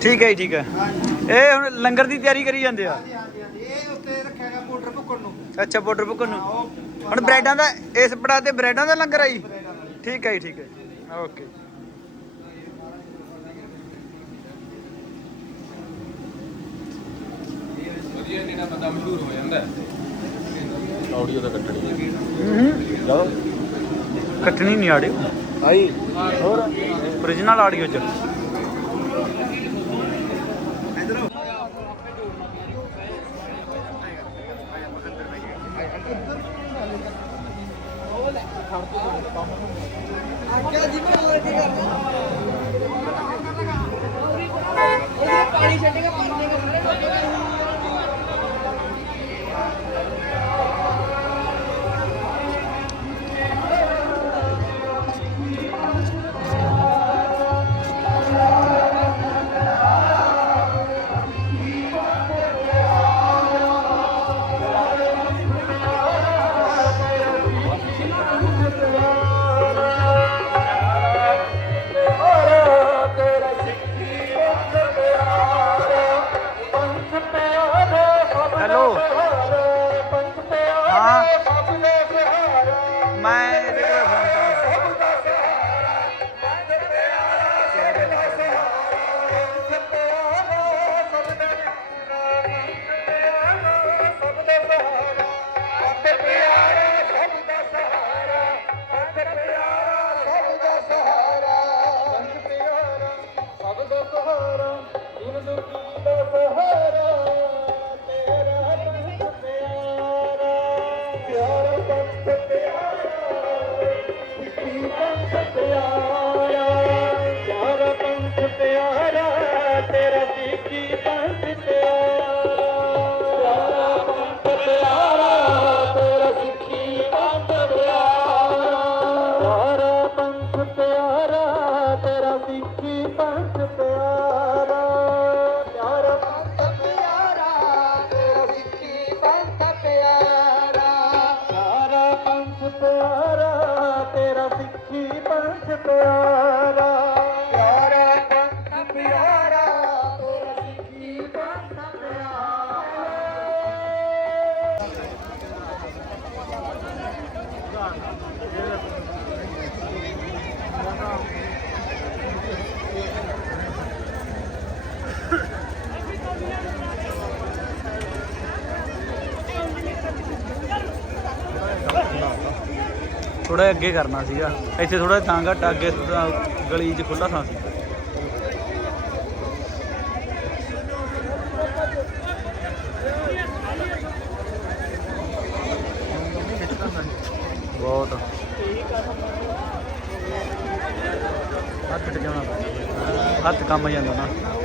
ਠੀਕ ਹੈ ਜੀ, ਠੀਕ ਹੈ। ਇਹ ਹੁਣ ਲੰਗਰ ਦੀ ਤਿਆਰੀ ਕਰੀ ਜਾਂਦੇ ਆ? ਇਹ ਉੱਤੇ ਰੱਖਿਆ ਅੱਛਾ ਪਾਊਡਰ ਭੁੱਕਣ ਹੁਣ ਬ੍ਰੈਡਾਂ ਦਾ ਇਸ ਪੜਾ ਤੇ ਬ੍ਰੈਡਾਂ ਦਾ ਲੰਗਰ ਆਈ ਠੀਕ ਹੈ ਜੀ, ਠੀਕ ਹੈ। ਓਕੇ। ਵਧੀਆ ਜਿਹੜਾ ਬੰਦਾ ਹੋ ਜਾਂਦਾ ਆਡੀਓ ਦਾ ਕੱਟਣੀ ਹੂੰ ਕੱਟਣੀ ਨਹੀਂ ਆੜਿਓ। ਆਈ। ਹੋਰ? Origignal ਆਡੀਓ ਚ। ਪਾਣੀ ਛੱਡੇਗਾ ਪਾਣੀ Glória. ਸਿੱਖੀ ਪੰਥ ਪਿਆਰਾ ਪਿਆਰਾ ਪੰਥ ਪਿਆਰਾ, ਤੇਰਾ ਸਿੱਖੀ ਪੰਥ ਪਿਆਰਾ। ਪਿਆਰਾ ਪੰਥ ਪਿਆਰਾ, ਤੇਰਾ ਸਿੱਖੀ ਪੰਥ ਪਿਆਰਾ। ਥੋੜਾ ਅੱਗੇ ਕਰਨਾ ਸੀਗਾ। ਇੱਥੇ ਥੋੜਾ ਤਾਂ ਘੱਟ ਅੱਗੇ ਗਲੀ 'ਚ ਖੁੱਲਾ ਥਾਂ ਸੀ। ਬਹੁਤ। ਹੱਥ ਟਿਕਾਉਣਾ ਹੱਥ ਕੰਮ ਜਾਂਦਾ ਨਾ।